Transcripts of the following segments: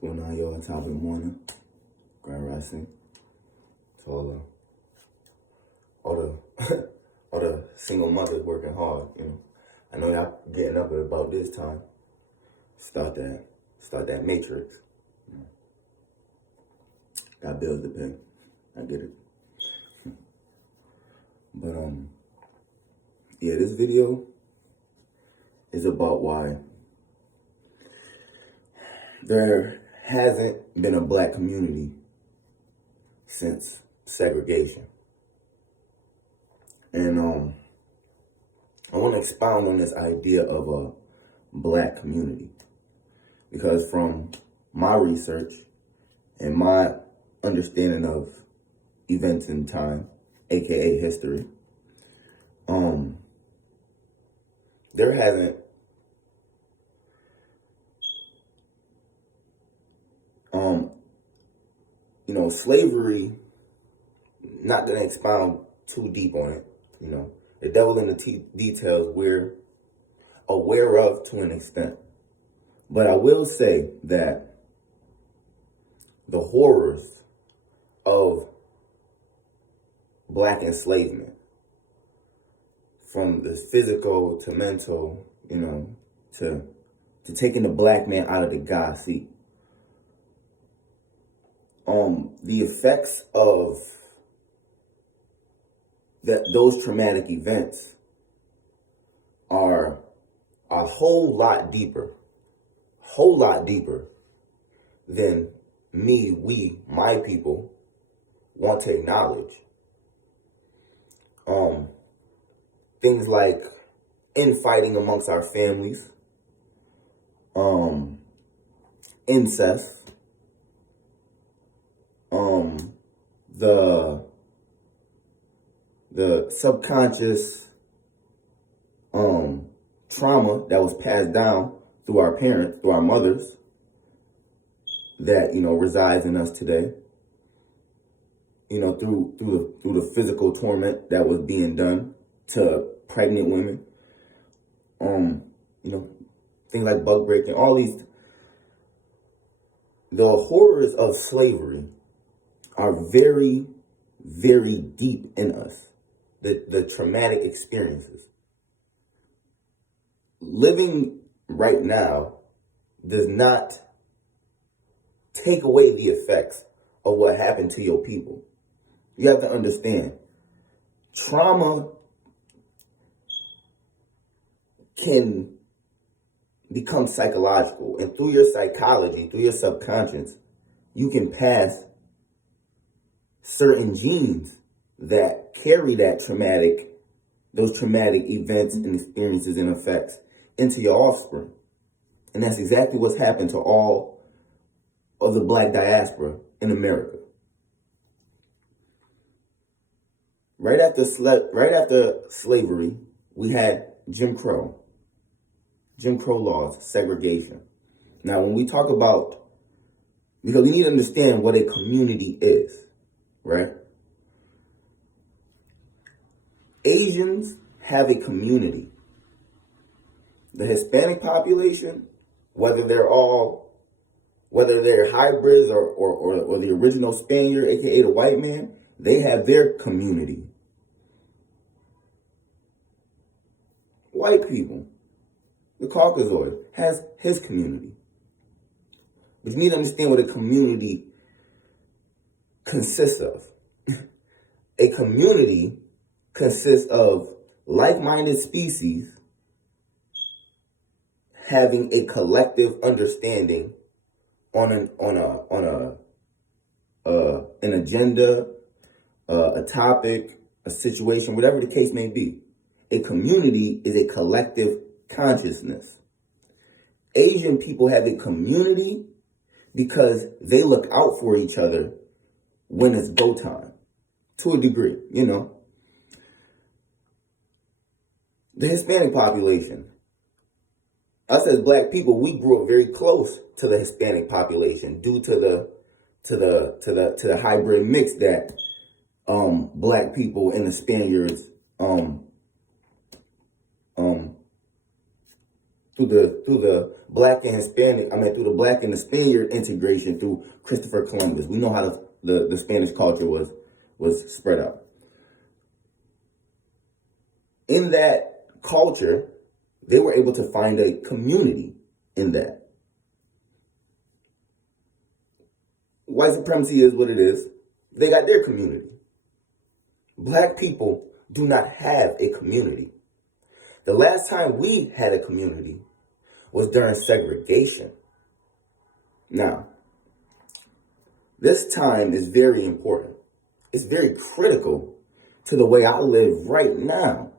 going on, y'all? Top of the morning, Grand Rising. To all the single mothers working hard. I know y'all getting up at about this time. Start that matrix. Got bills to pay. I get it. But yeah, this video is about why there hasn't been a black community since segregation. And I want to expound on this idea of a black community, because from my research and my understanding of events in time, aka history, there hasn't slavery, not gonna expound too deep on it. The devil in the details we're aware of to an extent. But I will say that the horrors of black enslavement, from the physical to mental, to taking the black man out of the God seat, the effects of those traumatic events are a whole lot deeper than my people want to acknowledge. Things like infighting amongst our families, incest, the subconscious trauma that was passed down through our parents, through our mothers, that resides in us today. Through the physical torment that was being done to pregnant women. Things like bug breaking, all these. The horrors of slavery are very, very deep in us. The traumatic experiences. Living right now does not take away the effects of what happened to your people. You have to understand, trauma can become psychological, and through your psychology, through your subconscious, you can pass certain genes that carry those traumatic events and experiences and effects into your offspring. And that's exactly what's happened to all of the black diaspora in America. Right after slavery, we had Jim Crow laws, segregation. Now, when we talk about, because we need to understand what a community is, right? Asians have a community. The Hispanic population, whether they're hybrids or the original Spaniard, aka the white man, they have their community. White people, the Caucasoid, has his community. But you need to understand what a community consists of. A community consists of like-minded species having a collective understanding on an agenda, a topic, a situation, whatever the case may be. A community is a collective consciousness. Asian people have a community because they look out for each other when it's go time, to a degree, The Hispanic population, us as black people, we grew up very close to the Hispanic population due to the hybrid mix that black people and the Spaniards through the black and Hispanic, through the black and the Spaniard integration through Christopher Columbus. We know how the Spanish culture was spread out. In that culture, they were able to find a community in that. White supremacy is what it is. They got their community. Black people do not have a community. The last time we had a community was during segregation. Now, this time is very important. It's very critical to the way I live right now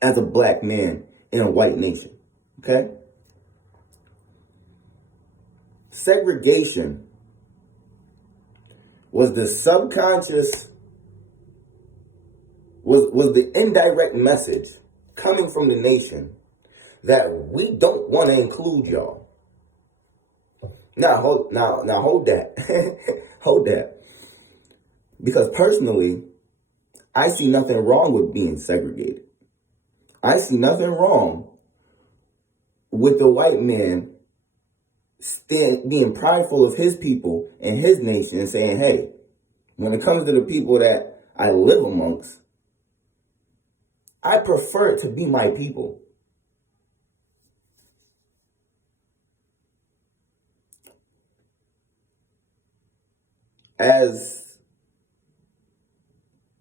as a black man in a white nation. Okay? Segregation was the subconscious, was the indirect message coming from the nation that we don't want to include y'all. Now hold that. Hold that. Because personally, I see nothing wrong with being segregated. I see nothing wrong with the white man being prideful of his people and his nation and saying, hey, when it comes to the people that I live amongst, I prefer it to be my people. As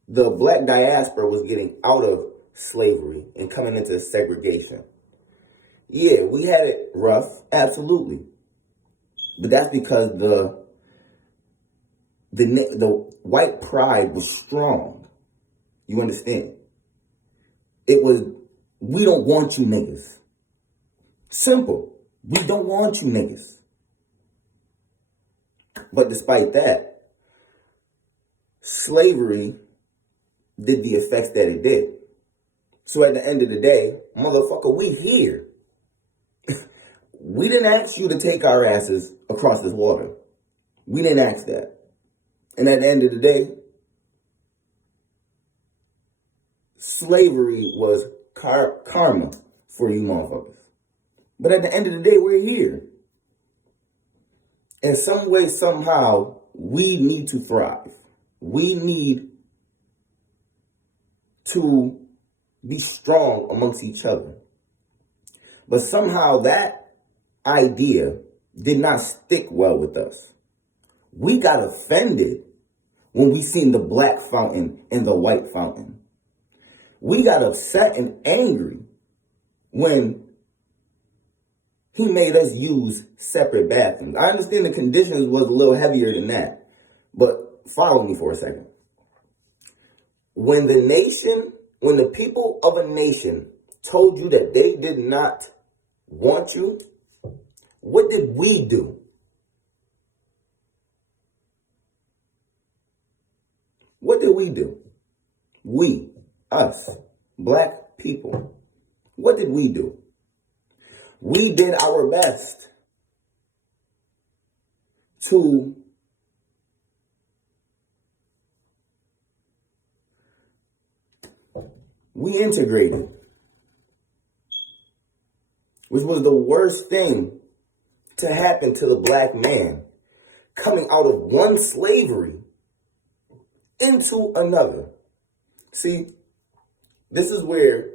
the black diaspora was getting out of slavery and coming into segregation, yeah, we had it rough, absolutely. But that's because the white pride was strong. You understand? It was, we don't want you niggas. Simple. We don't want you niggas. But despite that, slavery did the effects that it did. So at the end of the day, motherfucker, we here. We didn't ask you to take our asses across this water. We didn't ask that. And at the end of the day, slavery was karma for you motherfuckers. But at the end of the day, we're here. In some way, somehow, we need to thrive. We need to be strong amongst each other. But somehow that idea did not stick well with us. We got offended when we seen the black fountain and the white fountain. We got upset and angry when he made us use separate bathrooms. I understand the conditions was a little heavier than that, but follow me for a second. When the people of a nation told you that they did not want you, what did we do? What did we do? We, us, black people. What did we do? We did our best to we integrated, which was the worst thing to happen to the black man coming out of one slavery into another. See, this is where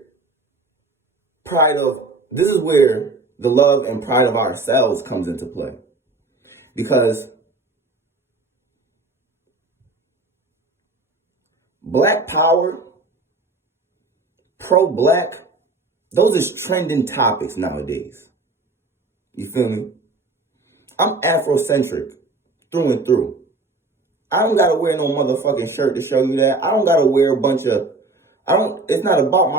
the love and pride of ourselves comes into play. Because black power, pro-black, those is trending topics nowadays. You feel me? I'm Afrocentric through and through. I don't gotta wear no motherfucking shirt to show you that. I don't gotta wear it's not about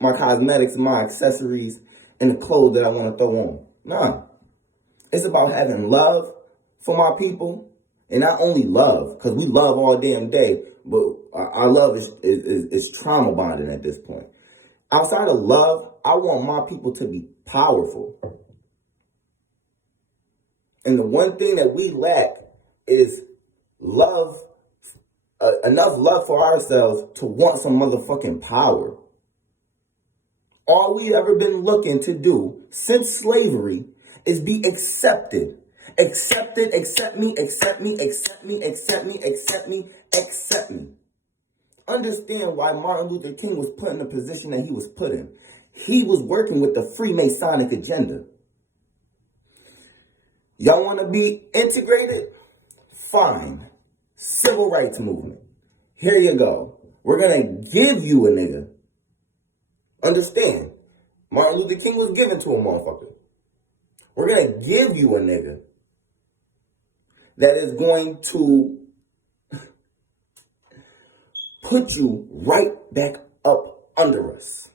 my cosmetics, my accessories, and the clothes that I want to throw on. Nah. It's about having love for my people. And not only love, because we love all damn day, but our love is trauma bonding at this point. Outside of love, I want my people to be powerful. And the one thing that we lack is love, enough love for ourselves to want some motherfucking power. All we ever been looking to do since slavery is be accepted. Accepted, accept me, accept me, accept me, accept me, accept me, accept me. Understand why Martin Luther King was put in the position that he was put in. He was working with the Freemasonic agenda. Y'all want to be integrated? Fine. Civil rights movement. Here you go. We're going to give you a nigga. Understand, Martin Luther King was given to a motherfucker. We're going to give you a nigga that is going to put you right back up under us.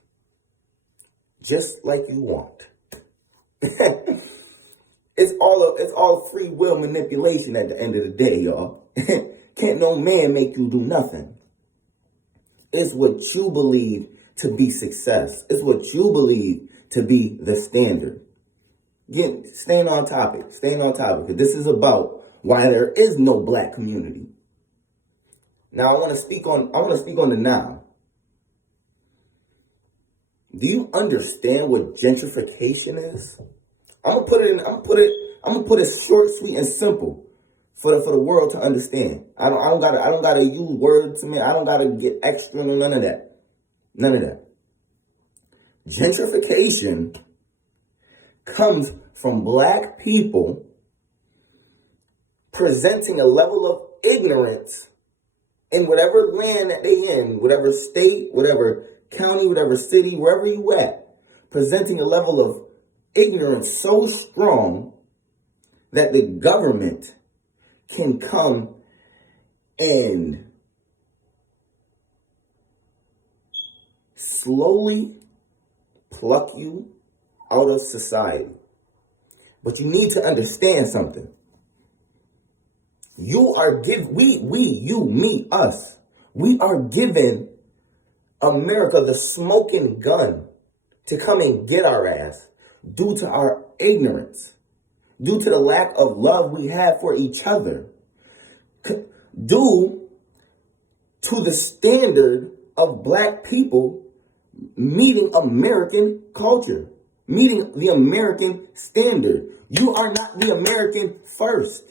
Just like you want. It's all free will manipulation at the end of the day, y'all. Can't no man make you do nothing. It's what you believe to be success. It's what you believe to be the standard. Staying on topic. Because this is about why there is no black community. Now I want to speak on the now. Do you understand what gentrification is? I'm gonna put it short, sweet, and simple for the world to understand. I don't gotta use words to me. I don't gotta get extra, none of that. None of that. Gentrification comes from black people presenting a level of ignorance in whatever land that they in, whatever state, whatever county, whatever city, wherever you at, presenting a level of ignorance so strong that the government can come and slowly pluck you out of society. But you need to understand something. You are you, me, us. We are giving America the smoking gun to come and get our ass due to our ignorance, due to the lack of love we have for each other, due to the standard of black people meeting American culture, meeting the American standard. You are not the American first.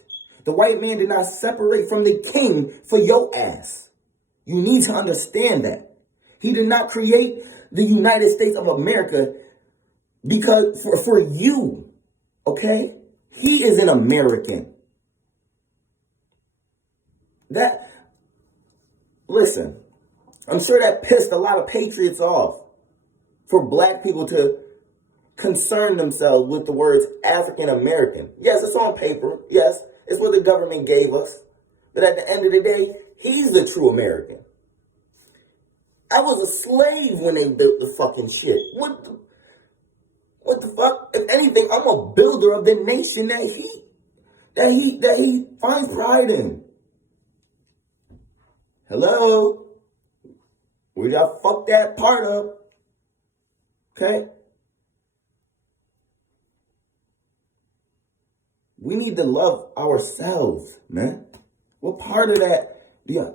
The white man did not separate from the king for your ass. You need to understand that. He did not create the United States of America because for you, okay? He is an American. Listen, I'm sure that pissed a lot of patriots off for black people to concern themselves with the words African American. Yes, it's on paper. Yes, it's what the government gave us. But at the end of the day, he's the true American. I was a slave when they built the fucking shit. What the fuck? If anything, I'm a builder of the nation that he finds pride in. Hello? We got fucked that part up. Okay? We need to love ourselves, man. What part of that? Yeah.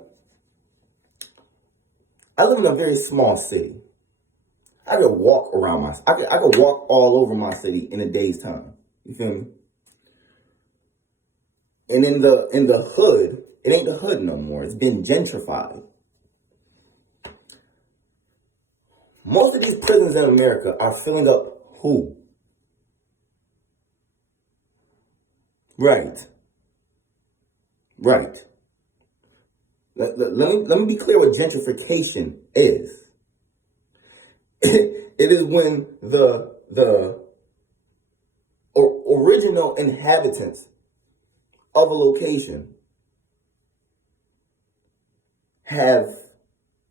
I live in a very small city. I could walk around I could walk all over my city in a day's time. You feel me? And in the hood, it ain't the hood no more. It's been gentrified. Most of these prisons in America are filling up who? Right. Let me be clear what gentrification is. It is when the original inhabitants of a location have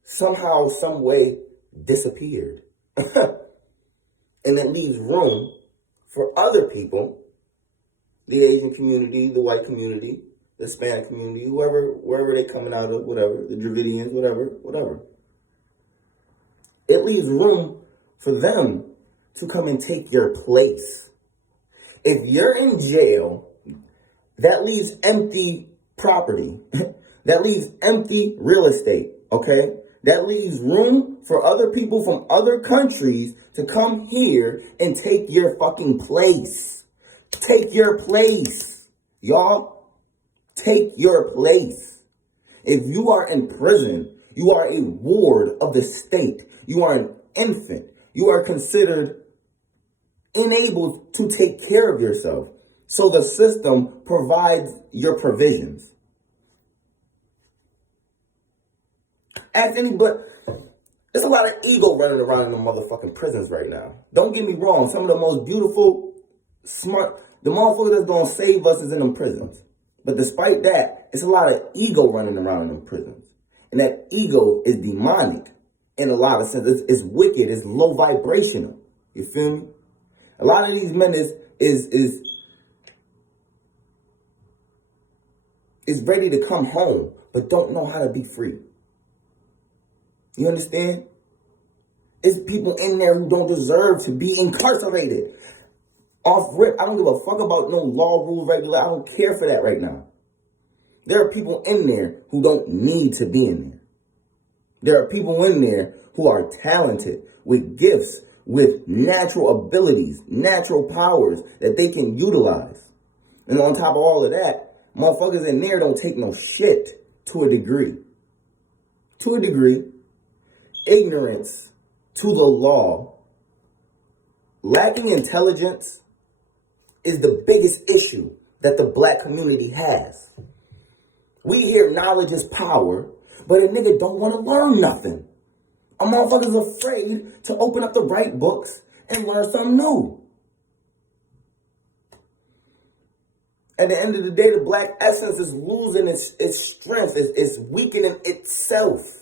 somehow, some way disappeared. And it leaves room for other people, the Asian community, the white community, the Hispanic community, wherever they coming out of, whatever, the Dravidians, whatever. It leaves room for them to come and take your place. If you're in jail, that leaves empty property. That leaves empty real estate, okay? That leaves room for other people from other countries to come here and take your fucking place. Take your place. Y'all, take your place. If you are in prison, you are a ward of the state. You are an infant. You are considered unable to take care of yourself. So the system provides your provisions. Ask anybody. There's a lot of ego running around in the motherfucking prisons right now. Don't get me wrong. Some of the most beautiful, smart, the motherfuckers that's gonna save us is in them prisons. But despite that, it's a lot of ego running around in them prisons. And that ego is demonic in a lot of sense. It's wicked. It's low vibrational. You feel me? A lot of these men is ready to come home, but don't know how to be free. You understand? It's people in there who don't deserve to be incarcerated. Off rip, I don't give a fuck about no law, rule, regular. I don't care for that right now. There are people in there who don't need to be in there. There are people in there who are talented, with gifts, with natural abilities, natural powers that they can utilize. And on top of all of that, motherfuckers in there don't take no shit to a degree. To a degree. Ignorance to the law, lacking intelligence is the biggest issue that the black community has. We hear knowledge is power, but a nigga don't want to learn nothing. A motherfucker's afraid to open up the right books and learn something new. At the end of the day, the black essence is losing its strength, it's weakening itself.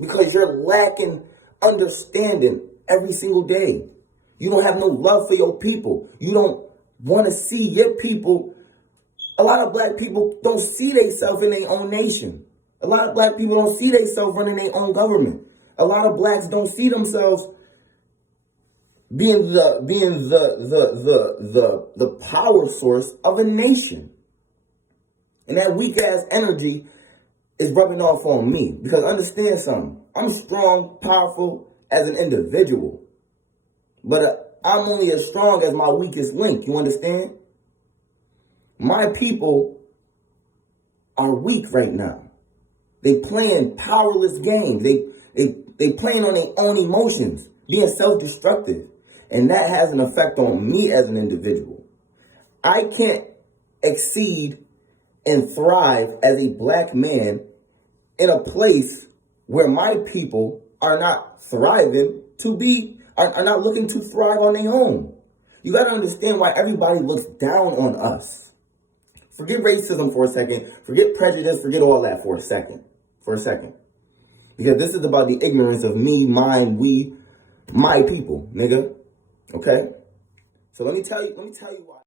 Because you're lacking understanding every single day. You don't have no love for your people. You don't want to see your people. A lot of black people don't see themselves in their own nation. A lot of black people don't see themselves running their own government. A lot of blacks don't see themselves being the power source of a nation. And that weak ass energy is rubbing off on me. Because understand something. I'm strong, powerful as an individual. But I'm only as strong as my weakest link. You understand? My people are weak right now. They playing powerless games. They playing on their own emotions, being self-destructive. And that has an effect on me as an individual. I can't exceed and thrive as a black man in a place where my people are not thriving are not looking to thrive on their own. You got to understand why everybody looks down on us. Forget racism for a second. Forget prejudice. Forget all that for a second. Because this is about the ignorance of me, mine, we, my people, nigga. Okay? So let me tell you why.